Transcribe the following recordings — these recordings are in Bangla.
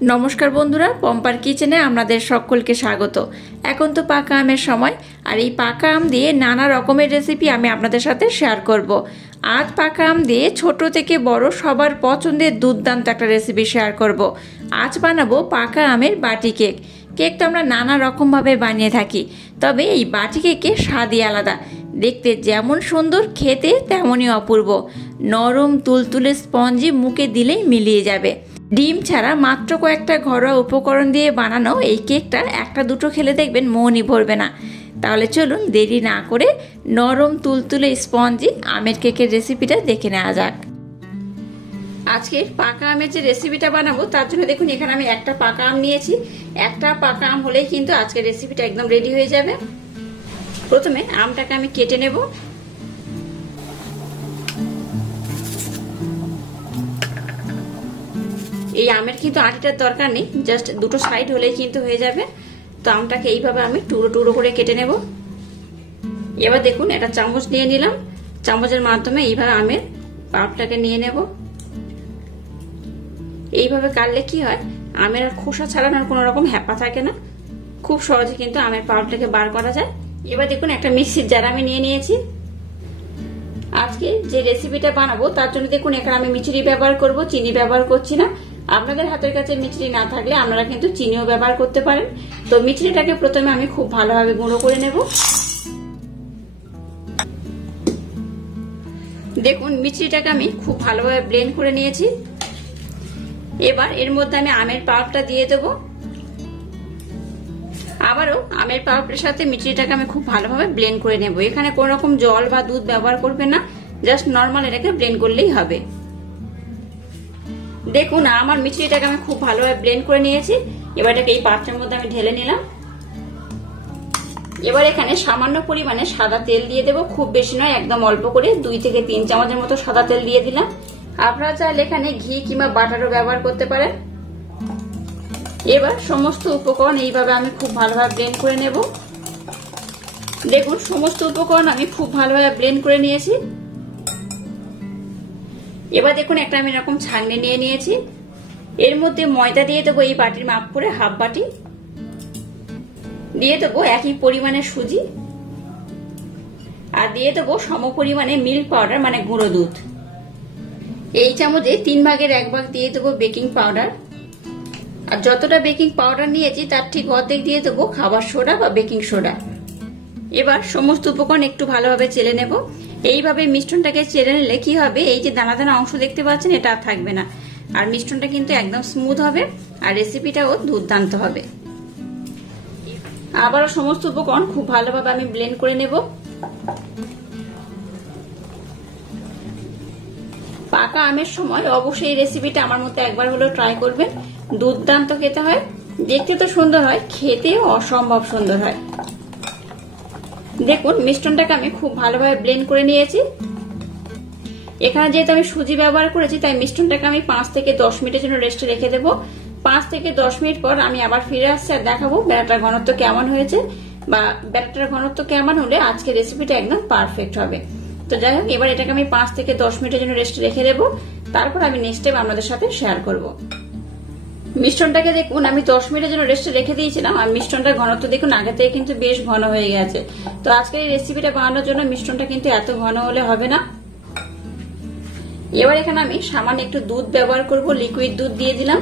नमस्कार बंधुरा पम्पार किचेने आपनादेर सकलके स्वागत। एखन तो पाका आमेर समय और ये पाका आम दिए नाना रकमेर रेसिपि आमि आपनादेर साथे शेयर करब। आज पाका आम दिए छोटो थेके बड़ो सबार पछंदेर दुर्दान्त एकटा रेसिपि शेयर करब। आज बानाबो पाका आमेर बाटी केक। केक तो आमरा नाना रकम भावे बानिये थाकि, तबे एई बाटी केकेर स्वादई आलादा। देखते जेमन सुंदर खेते तेमनई अपूर्व, नरम तुलतुले स्पंजी मुखे दिलेई मिलिये जाबे। ডিম ছাড়া মাত্র কয়েকটা ঘরোয়া উপকরণ দিয়ে বানানো এই কেকটা একটা দুটো খেলে দেখবেন মনই ভরবে না। তাহলে চলুন দেরি না করে নরম তুলতুলে স্পঞ্জি আমের কেকের রেসিপিটা দেখে নেওয়া যাক। আজকের পাকা আমের যে রেসিপিটা বানাবো তার জন্য দেখুন এখানে আমি একটা পাকা আম নিয়েছি। একটা পাকা আম হলেই কিন্তু আজকের রেসিপিটা একদম রেডি হয়ে যাবে। প্রথমে আমটাকে আমি কেটে নেব। এই আমের কিন্তু আটিটার দরকার নেই, জাস্ট দুটো সাইড হলেই কিন্তু হয়ে যাবে। তো আমটাকে এইভাবে আমি টুকরো টুকরো করে কেটে নেব। এবার দেখুন একটা চামচ নিয়ে নিলাম, চামচের মাধ্যমে এইভাবে আমের পাল্পটাকে নিয়ে নেব। এইভাবে কাটলে কি হয়, আমের আর খোসা ছাড়ানোর কোনো রকম হ্যাপা থাকে না, খুব সহজে কিন্তু আমের পাল্পটাকে বার করা যায়। এবার দেখুন একটা মিক্সির জার আমি নিয়ে নিয়েছি। আজকে যে রেসিপিটা বানাবো তার জন্য দেখুন এখানে আমি মিচড়ি ব্যবহার করব, চিনি ব্যবহার করছি না। আপনাদের হাতের কাছে মিচড়ি না থাকলে আপনারা কিন্তু চিনিও ব্যবহার করতে পারেন। তো মিচড়িটাকে প্রথমে আমি খুব ভালোভাবে গুঁড়ো করে নেব। দেখুন মিচড়িটাকে আমি খুব ভালোভাবে ব্লেন্ড করে নিয়েছি। এবার এর মধ্যে আমি আমের পাল্পটা দিয়ে দেব। আবারও আমের পাল্পের সাথে মিচড়িটাকে আমি খুব ভালোভাবে ব্লেন্ড করে নেব। এখানে কোনো রকম জল বা দুধ ব্যবহার করবেন না, জাস্ট নর্মাল এটাকে ব্লেন্ড করলেই হবে। দেখুন আমার মিচড়িটাকে আমি খুব ভালোভাবে ব্লেন্ড করে নিয়েছি। এবার এটাকে এই পাত্রের মধ্যে আমি ঢেলে নিলাম। এবার এখানে সামান্য পরিমাণে সাদা তেল দিয়ে দেব, খুব বেশি নয়, একদম অল্প করে 2 থেকে 3 চামচের মতো সাদা তেল দিয়ে দিলাম। আপনারা চাইলে এখানে ঘি কিংবা বাটারও ব্যবহার করতে পারেন। এবার সমস্ত উপকরণ এইভাবে আমি খুব ভালোভাবে ব্লেন্ড করে নেব। দেখুন সমস্ত উপকরণ আমি খুব ভালোভাবে ব্লেন্ড করে নিয়েছি। এবার দেখুন একটা আমি এরকম ছাঁকনি নিয়ে নিয়েছি। এর মধ্যে ময়দা দিয়ে দেবো এই বাটির মাপ করে হাফ বাটি, দিয়ে দেবো একই পরিমাণে সুজি, আর দিয়ে দেবো সম পরিমাণে মিল্ক পাউডার মানে গুঁড়ো দুধ। এই চামচে 3 ভাগের 1 ভাগ দিয়ে দেবো বেকিং পাউডার, আর যতটা বেকিং পাউডার নিয়েছি তার ঠিক অর্ধেক দিয়ে দেবো খাবার সোডা বা বেকিং সোডা। এবার সমস্ত উপকরণ একটু ভালোভাবে চেলে নেব। এইভাবে মিশ্রণটাকে চেলে নিলে কি হবে, এই যে দানা দানা অংশ দেখতে পাচ্ছেন এটা আর থাকবে না, আর মিশ্রণটা কিন্তু একদম স্মুথ হবে আর রেসিপিটাও দুর্দান্ত হবে। আবারও সমস্ত উপকরণ খুব ভালোভাবে আমি ব্লেন্ড করে নেব। পাকা আমের সময় অবশ্যই এই রেসিপিটা আমার মতো একবার হলেও ট্রাই করবেন। দুর্দান্ত খেতে হয়, দেখতে তো সুন্দর হয়, খেতেও অসম্ভব সুন্দর হয়। দেখুন মিশ্রণটাকে আমি খুব ভালোভাবে ব্লেন্ড করে নিয়েছি। এখানে যেহেতু আমি সুজি ব্যবহার করেছি তাই মিশ্রণটাকে আমি 5 থেকে 10 মিনিটের জন্য রেস্টে রেখে দেব। 5 থেকে 10 মিনিট পর আমি আবার ফিরে আসছি আর দেখাবো ব্যাটারটার ঘনত্ব কেমন হয়েছে, বা ব্যাটারটার ঘনত্ব কেমন হলে আজকে রেসিপিটা একদম পারফেক্ট হবে। তো যাই হোক, এবার এটাকে আমি 5 থেকে 10 মিনিটের জন্য রেস্টে রেখে দেবো, তারপর আমি নেক্সট স্টেপ আপনাদের সাথে শেয়ার করব। মিশ্রণটাকে দেখুন আমি 10 মিনিটের জন্য রেস্টে রেখে দিয়েছিলাম, আর মিশ্রণটার ঘনত্ব দেখুন আগে থেকে কিন্তু বেশ ঘন হয়ে গেছে। তো আজকের এই রেসিপিটা বানানোর জন্য মিশ্রণটা কিন্তু এত ঘন হলে হবে না। এবার এখানে আমি সামান্য একটু দুধ ব্যবহার করব, লিকুইড দুধ দিয়ে দিলাম।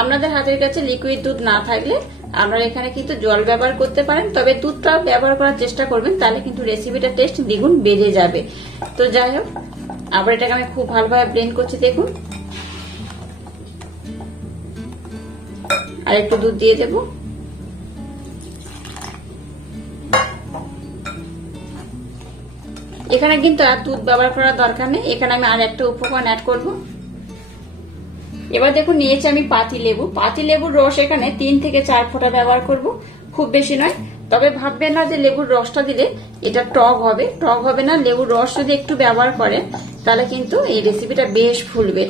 আপনাদের হাতের কাছে লিকুইড দুধ না থাকলে আপনারা এখানে কিন্তু জল ব্যবহার করতে পারেন, তবে দুধটা ব্যবহার করার চেষ্টা করবেন, তাহলে কিন্তু রেসিপিটার টেস্ট দ্বিগুণ বেড়ে যাবে। তো যাই হোক, আবার এটাকে আমি খুব ভালোভাবে ব্লেন্ড করছি। দেখুন আর একটু দুধ দিয়ে দেব। এখানে কিন্তু আর দুধ ব্যবহার করার দরকার নেই, এখানে আমি আর একটা উপকরণ অ্যাড করব। এবার দেখুন নিয়েছি আমি পাতি লেবু। পাতি লেবুর রস এখানে 3 থেকে 4 ফোঁটা ব্যবহার করব, খুব বেশি নয়। তবে ভাববেন না যে লেবুর রসটা দিলে এটা টক হবে, টক হবে না। লেবুর রস যদি একটু ব্যবহার করেন তাহলে কিন্তু এই রেসিপিটা বেশ ফুলবে।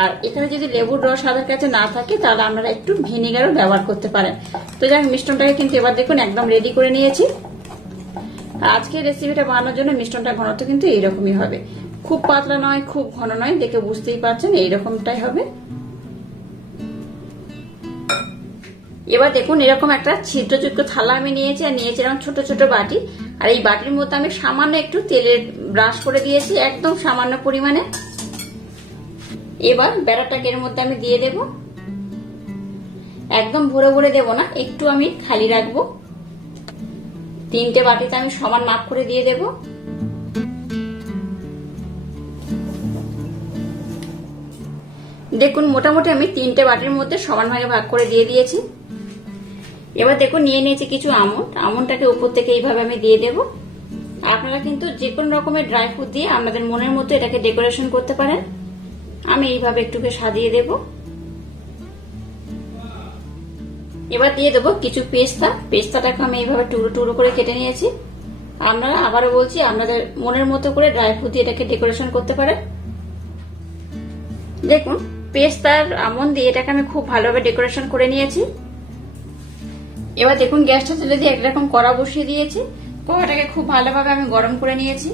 আর এখানে যদি লেবুর রস হাতের কাছে না থাকে তাহলে আপনারা একটু ভিনেগারও ব্যবহার করতে পারেন। তো যাই হোক, মিশ্রণটাকে কিন্তু এবার দেখুন একদম রেডি করে নিয়েছি। আজকে রেসিপিটা বানানোর জন্য মিশ্রণটার ঘনত্ব কিন্তু এইরকমই হবে, খুব পাতলা নয় খুব ঘন নয়, দেখে বুঝতেই পারছেন এইরকমটাই হবে। এবার দেখুন এরকম একটা ছিদ্রযুক্ত থালা আমি নিয়েছি, আর নিয়েছি এরকম ছোট ছোট বাটি। আর এই বাটির মধ্যে আমি সামান্য একটু তেলের ব্রাশ করে দিয়েছি, একদম সামান্য পরিমাণে। এবার ব্যাটারটাকে এর মধ্যে আমি দিয়ে দেব। একদম ভরে ভরে দেব না, একটু আমি খালি রাখবো। 3টে বাটিতে আমি সমান মাপ করে দিয়ে দেব। দেখুন মোটামুটি আমি 3টে বাটির মধ্যে সমান ভাগে ভাগ করে দিয়ে দিয়েছি। এবার দেখুন নিয়ে নিয়েছি কিছু আমন্ড। আমন্ডটাকে উপর থেকে এইভাবে আমি দিয়ে দেব। আপনারা কিন্তু যে কোনো রকমের ড্রাই ফ্রুট দিয়ে আপনাদের মনের মতো এটাকে ডেকোরেশন করতে পারেন। আমি এইভাবে একটুকে সাজিয়ে দেব। এবার দিয়ে দেবো কিছু পেস্তা। পেস্তাটাকে আমি এইভাবে টুকরো টুকরো করে কেটে নিয়েছি। আপনারা আবারও বলছি আপনাদের মনের মতো করে ড্রাই ফ্রুট দিয়ে এটাকে ডেকোরেশন করতে পারেন। দেখুন পেস্তার আমন্ড দিয়ে এটাকে আমি খুব ভালোভাবে ডেকোরেশন করে নিয়েছি। এবার দেখুন গ্যাসটা চলে দিয়ে একরকম কড়া বসিয়ে দিয়েছি। কড়াটাকে খুব ভালোভাবে আমি গরম করে নিয়েছি।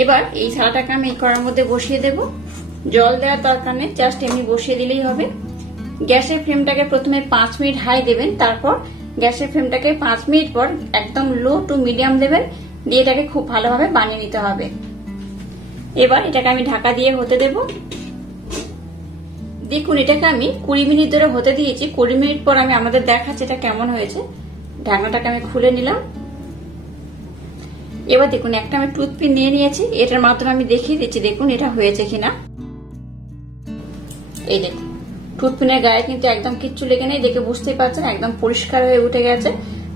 এবার এই থালাটাকে আমি এই কড়ার মধ্যে বসিয়ে দেব। জল দেওয়ার দরকার নেই, জাস্ট এমনি বসিয়ে দিলেই হবে। গ্যাসের ফ্লেমটাকে প্রথমে 5 মিনিট হাই দেবেন, তারপর গ্যাসের ফ্লেমটাকে 5 মিনিট পর একদম লো টু মিডিয়াম দেবেন, দিয়ে এটাকে খুব ভালোভাবে বানিয়ে নিতে হবে। এবার এটাকে আমি ঢাকা দিয়ে হতে দেব। দেখুন এটাকে আমি 20 মিনিট ধরে হতে দিয়েছি। 20 মিনিট পর আমি আপনাদের দেখাচ্ছি এটা কেমন হয়েছে। ঢাকনাটাকে আমি খুলে নিলাম। এবার দেখুন একটা আমি টুথপিন নিয়ে নিয়েছি, এটার মাধ্যমে আমি দেখিয়ে দিচ্ছি দেখুন এটা হয়েছে কিনা। এই দেখুন টুথপিনের গায়ে কিন্তু একদম কিচ্ছু লেগে নেই, দেখে বুঝতেই পারছেন একদম পরিষ্কার হয়ে উঠে গেছে।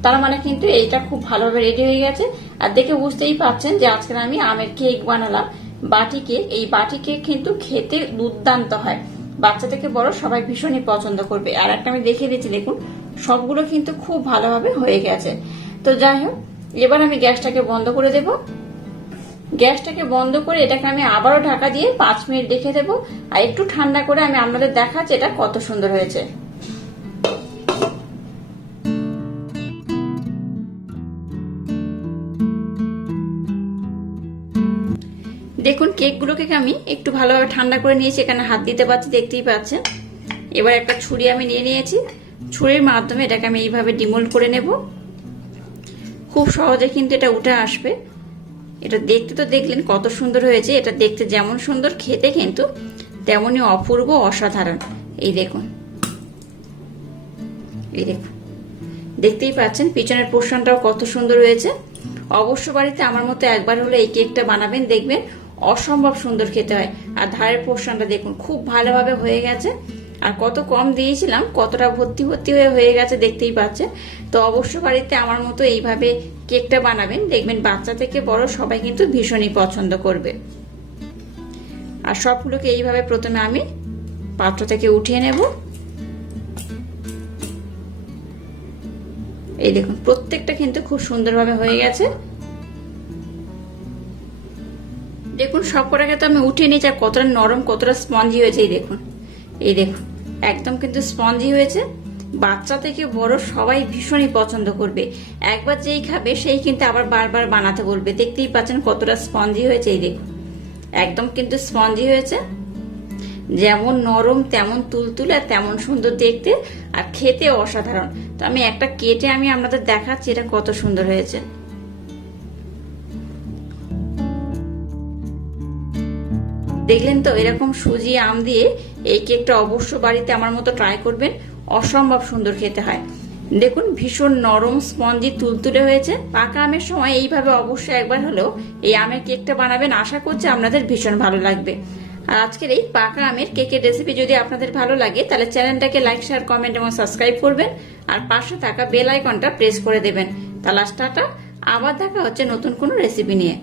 তার মানে কিন্তু এইটা খুব ভালোভাবে রেডি হয়ে গেছে। আর দেখে বুঝতেই পারছেন যে আজকে আমি আমের কেক বানালাম, বাটি কেক। এই বাটি কেক কিন্তু খেতে দুর্দান্ত হয়, বাচ্চা থেকে বড় সবাই ভীষণই পছন্দ করবে। আর একটা আমি দেখিয়ে দিচ্ছি দেখুন সবগুলো কিন্তু খুব ভালোভাবে হয়ে গেছে। তো যাই হোক এবার আমি গ্যাসটাকে বন্ধ করে দেব। গ্যাসটাকে বন্ধ করে এটাকে আমি আবারও ঢাকা দিয়ে 5 মিনিট রেখে দেবো। আর একটু ঠান্ডা করে আমি আপনাদের দেখাচ্ছি এটা কত সুন্দর হয়েছে। দেখুন কেকগুলোকে আমি একটু ভালোভাবে ঠান্ডা করে নিয়েছি, এখানে হাত দিতে পারছি দেখতেই পাচ্ছেন। এবার একটা ছুরি আমি নিয়ে নিয়েছি, ছুরির মাধ্যমে এটাকে আমি এইভাবে ডিমোল্ড করে নেব। খুব সহজে কিন্তু এটা উঠে আসবে। এটা দেখতে তো দেখলেন কত সুন্দর হয়েছে। এটা দেখতে যেমন সুন্দর খেতে কিন্তু তেমনই অপূর্ব অসাধারণ। এই দেখুন, এই দেখুন দেখতেই পাচ্ছেন পিছনের পোর্শনটাও কত সুন্দর হয়েছে। অবশ্য বাড়িতে আমার মতো একবার হলে এই কেকটা বানাবেন, দেখবেন অসম্ভব সুন্দর খেতে হয়। আর ধারের পোর্শনটা দেখুন খুব ভালোভাবে হয়ে গেছে। আর কত কম দিয়েছিলাম কতটা ভর্তি ভর্তি হয়ে গেছে দেখতেই পাচ্ছেন। তো অবশ্য বাড়িতে আমার মতো এইভাবে কেকটা বানাবেন, দেখবেন বাচ্চা থেকে বড় সবাই কিন্তু ভীষণই পছন্দ করবে। আর সবগুলোকে এইভাবে প্রথমে আমি পাত্র থেকে উঠিয়ে নেব। এই দেখুন প্রত্যেকটা কিন্তু খুব সুন্দরভাবে হয়ে গেছে। দেখুন সবকটাকে তো আমি উঠিয়ে নিয়েছি, আর কতটা নরম কতটা স্পঞ্জি হয়েছে। এই দেখুন, এই দেখুন একদম কিন্তু স্পঞ্জি হয়েছে। বাচ্চা থেকে বড় সবাই ভীষণই পছন্দ করবে। একবার যেই খাবে সেই কিন্তু আবার বারবার বানাতে বলবে। দেখতেই পাচ্ছেন কতটা স্পঞ্জি হয়েছে। এই দেখুন একদম কিন্তু স্পঞ্জি হয়েছে, যেমন নরম তেমন তুলতুলে আর তেমন সুন্দর দেখতে, আর খেতে অসাধারণ। তো আমি একটা কেটে আমি আপনাদের দেখাচ্ছি এটা কত সুন্দর হয়েছে। দেখলেন তো, এরকম সুজি আম দিয়ে এই কেকটা অবশ্য বাড়িতে আমার মতো ট্রাই করবেন, অসম্ভব সুন্দর খেতে হয়। দেখুন ভীষণ নরম স্পঞ্জি তুলতুলে হয়েছে। পাকা আমের সময় এইভাবে অবশ্যই একবার হলেও এই আমের কেকটা বানাবেন, আশা করছি আপনাদের ভীষণ ভালো লাগবে। আর আজকের এই পাকা আমের কেকের রেসিপি যদি আপনাদের ভালো লাগে তাহলে চ্যানেলটাকে লাইক শেয়ার কমেন্ট এবং সাবস্ক্রাইব করবেন, আর পাশে থাকা বেল আইকনটা প্রেস করে দেবেন। তাহলে টাটা, আবার দেখা হচ্ছে নতুন কোনো রেসিপি নিয়ে।